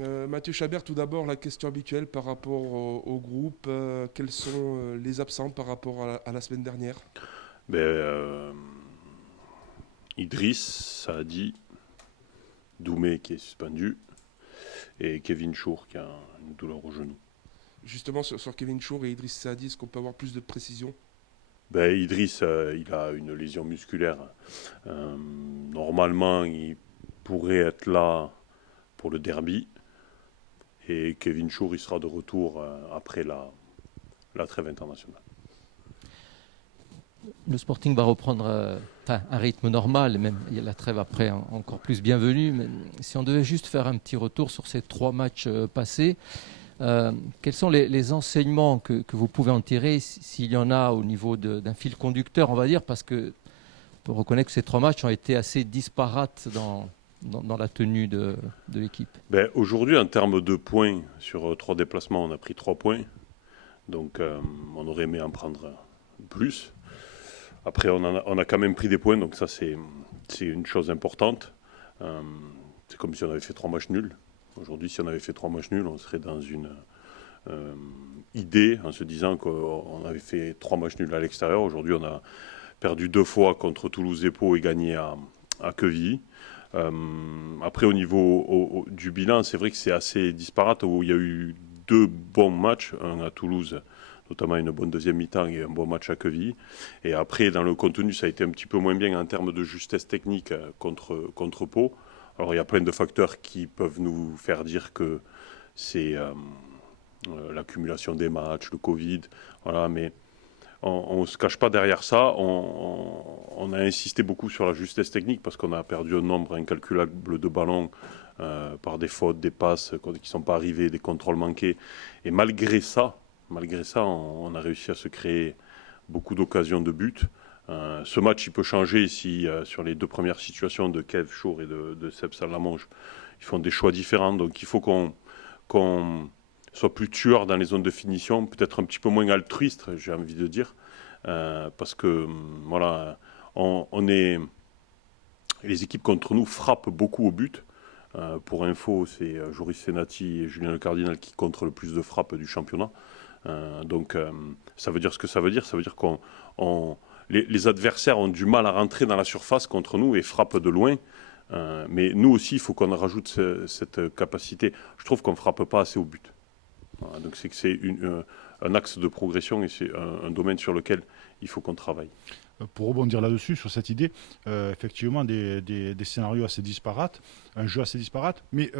Mathieu Chabert, tout d'abord, la question habituelle par rapport au groupe. Quels sont les absents par rapport à la semaine dernière? Ben, Idriss, Saadi, Doumé qui est suspendu et Kevin Chour qui a une douleur au genou. Justement, sur Kevin Chour et Idriss Saadi, est-ce qu'on peut avoir plus de précision? Ben, Idriss, il a une lésion musculaire. Normalement, il pourrait être là pour le derby. Et Kevin Chour, il sera de retour après la trêve internationale. Le Sporting va reprendre un rythme normal, même il y a la trêve après encore plus bienvenue. Mais si on devait juste faire un petit retour sur ces 3 matchs passés, quels sont les enseignements que vous pouvez en tirer, s'il y en a au niveau d'un fil conducteur, on va dire, parce que on peut reconnaître que ces 3 matchs ont été assez disparates dans la tenue de l'équipe. Ben, aujourd'hui, en termes de points, sur 3 déplacements, on a pris 3 points. Donc on aurait aimé en prendre plus. Après, on a quand même pris des points, donc ça, c'est une chose importante. Euh, c'est comme si on avait fait 3 matchs nuls. Aujourd'hui, si on avait fait 3 matchs nuls, on serait dans une euh, idée en se disant qu'on avait fait 3 matchs nuls à l'extérieur. Aujourd'hui, on a perdu 2 fois contre Toulouse et Pau et gagné à Quevilly. Après, au niveau du bilan, c'est vrai que c'est assez disparate, où il y a eu 2 bons matchs, un à Toulouse, notamment une bonne deuxième mi-temps et un bon match à Quevilly. Et après, dans le contenu, ça a été un petit peu moins bien en termes de justesse technique contre Pau. Alors, il y a plein de facteurs qui peuvent nous faire dire que c'est l'accumulation des matchs, le Covid, voilà, mais on ne se cache pas derrière ça. On a insisté beaucoup sur la justesse technique parce qu'on a perdu un nombre incalculable de ballons par des fautes, des passes qui ne sont pas arrivées, des contrôles manqués. Et malgré ça, on a réussi à se créer beaucoup d'occasions de but. Ce match, il peut changer si sur les 2 premières situations de Kev Chour et de Seb Salamanche, ils font des choix différents. Donc il faut qu'on soit plus tueur dans les zones de finition, peut-être un petit peu moins altruiste, j'ai envie de dire, parce que voilà, on est les équipes contre nous frappent beaucoup au but. Pour info, c'est Joris Senati et Julien Le Cardinal qui comptent le plus de frappes du championnat. Donc ça veut dire ce que ça veut dire. Ça veut dire les adversaires ont du mal à rentrer dans la surface contre nous et frappent de loin. Mais nous aussi, il faut qu'on rajoute cette capacité. Je trouve qu'on ne frappe pas assez au but. Voilà, donc c'est que c'est un axe de progression et c'est un domaine sur lequel il faut qu'on travaille. Pour rebondir là-dessus, sur cette idée, effectivement, des scénarios assez disparates, un jeu assez disparate, mais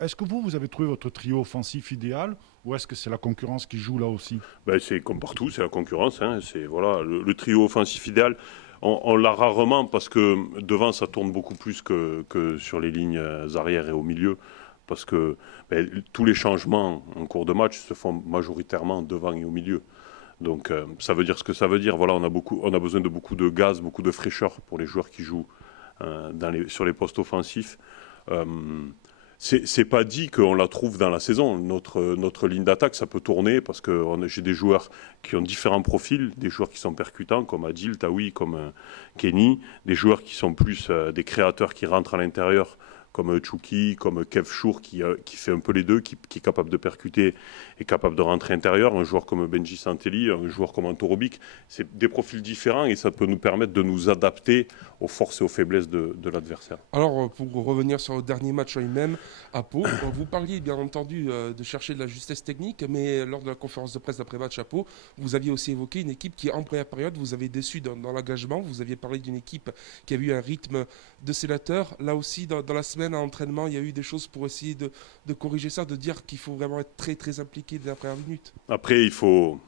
est-ce que vous avez trouvé votre trio offensif idéal ou est-ce que c'est la concurrence qui joue là aussi? Ben, c'est comme partout, c'est la concurrence. Hein, c'est voilà, le trio offensif idéal. On l'a rarement parce que devant ça tourne beaucoup plus que sur les lignes arrière et au milieu. Parce que tous les changements en cours de match se font majoritairement devant et au milieu. Donc ça veut dire ce que ça veut dire. Voilà, on a besoin de beaucoup de gaz, beaucoup de fraîcheur pour les joueurs qui jouent sur les postes offensifs. Euh, c'est pas dit qu'on la trouve dans la saison. Notre ligne d'attaque, ça peut tourner parce que j'ai des joueurs qui ont différents profils, des joueurs qui sont percutants comme Adil, Taoui, comme Kenny, des joueurs qui sont plus des créateurs qui rentrent à l'intérieur comme Chouki, comme Kev Chour qui fait un peu les deux, qui est capable de percuter et capable de rentrer intérieur, un joueur comme Benji Santelli, un joueur comme Antorobic. C'est des profils différents et ça peut nous permettre de nous adapter aux forces et aux faiblesses de l'adversaire. Alors, pour revenir sur le dernier match en lui-même, à Pau, vous parliez bien entendu de chercher de la justesse technique, mais lors de la conférence de presse d'après-match à Pau, vous aviez aussi évoqué une équipe qui, en première période, vous avez déçu dans l'engagement. Vous aviez parlé d'une équipe qui avait eu un rythme de sénateur. Là aussi, dans la semaine à entraînement, il y a eu des choses pour essayer de corriger ça, de dire qu'il faut vraiment être très très impliqué dès la première minute. Après, il faut.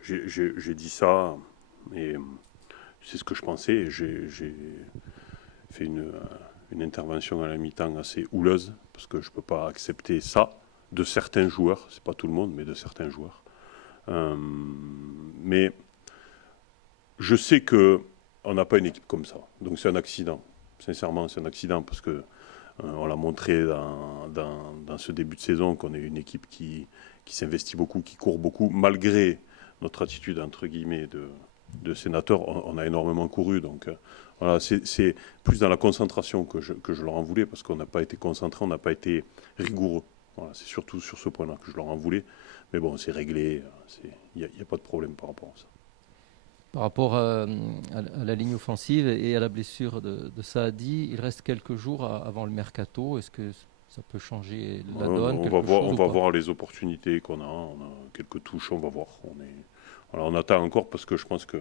J'ai dit ça, et c'est ce que je pensais. J'ai fait une intervention à la mi-temps assez houleuse, parce que je ne peux pas accepter ça de certains joueurs. C'est pas tout le monde, mais de certains joueurs. Mais je sais que on n'a pas une équipe comme ça. Donc c'est un accident. Sincèrement, c'est un accident parce que on l'a montré dans ce début de saison qu'on est une équipe qui s'investit beaucoup, qui court beaucoup, malgré notre attitude entre guillemets de sénateur. On a énormément couru, donc voilà, c'est plus dans la concentration que je leur en voulais parce qu'on n'a pas été concentré, on n'a pas été rigoureux. Voilà, c'est surtout sur ce point-là que je leur en voulais. Mais bon, c'est réglé, il n'y a pas de problème par rapport à ça. Par rapport à la ligne offensive et à la blessure de Saadi, il reste quelques jours avant le mercato. Est-ce que ça peut changer la donne On va voir les opportunités qu'on a. On a quelques touches, on va voir. On attend encore parce que je pense que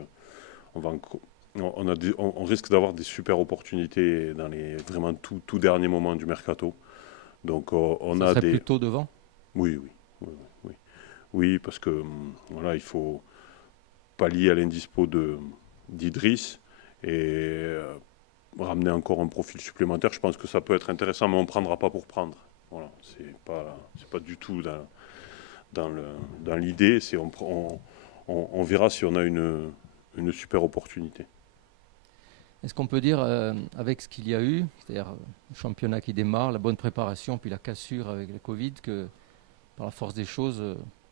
on risque d'avoir des super opportunités dans les vraiment tout derniers moments du mercato. Donc ça serait plutôt devant. Oui. Oui, parce que voilà, il faut pallier à l'indispo d'Idriss et ramener encore un profil supplémentaire. Je pense que ça peut être intéressant, mais on ne prendra pas pour prendre. Voilà, c'est pas du tout dans l'idée. On verra si on a une super opportunité. Est-ce qu'on peut dire, avec ce qu'il y a eu, c'est-à-dire le championnat qui démarre, la bonne préparation, puis la cassure avec le Covid, que par la force des choses,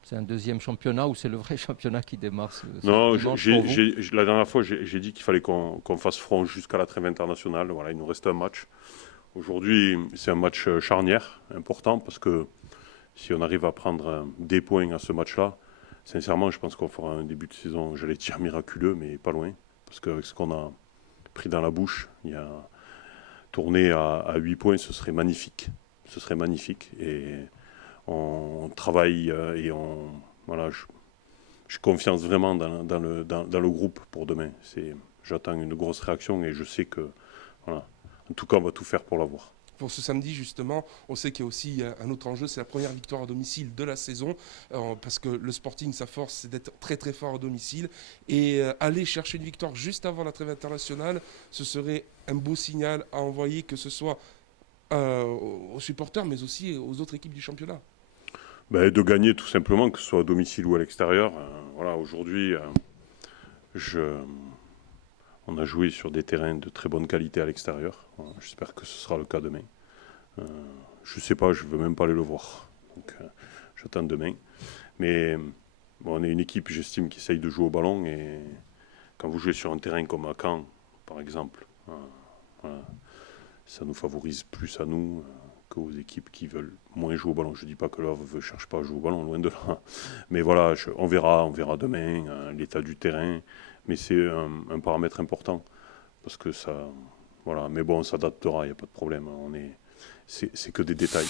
c'est un deuxième championnat ou c'est le vrai championnat qui démarre Non, la dernière fois, j'ai dit qu'il fallait qu'on fasse front jusqu'à la trêve internationale. Voilà, il nous reste un match. Aujourd'hui, c'est un match charnière, important, parce que si on arrive à prendre des points à ce match-là, sincèrement, je pense qu'on fera un début de saison, j'allais dire miraculeux, mais pas loin. Parce qu'avec ce qu'on a pris dans la bouche, il y a tourné à 8 points, ce serait magnifique. Ce serait magnifique. Et on travaille et voilà, je confiance vraiment dans le groupe pour demain. J'attends une grosse réaction et je sais que, voilà, en tout cas, on va tout faire pour l'avoir. Pour ce samedi, justement, on sait qu'il y a aussi un autre enjeu, c'est la première victoire à domicile de la saison, parce que le Sporting, sa force, c'est d'être très très fort à domicile. Et aller chercher une victoire juste avant la trêve internationale, ce serait un beau signal à envoyer, que ce soit aux supporters, mais aussi aux autres équipes du championnat. De gagner tout simplement, que ce soit à domicile ou à l'extérieur. Voilà, aujourd'hui, on a joué sur des terrains de très bonne qualité à l'extérieur. Voilà, j'espère que ce sera le cas demain. Je ne sais pas, je ne veux même pas aller le voir. Donc, j'attends demain. Mais on est une équipe, j'estime, qui essaye de jouer au ballon. Et quand vous jouez sur un terrain comme à Caen, par exemple, voilà, ça nous favorise plus à nous qu'aux équipes qui veulent moins jouer au ballon. Je ne dis pas que l'OV ne cherche pas à jouer au ballon, loin de là. Mais voilà, on verra demain l'état du terrain. Mais c'est un paramètre important parce que ça, voilà. Mais bon, on s'adaptera, il n'y a pas de problème. C'est que des détails.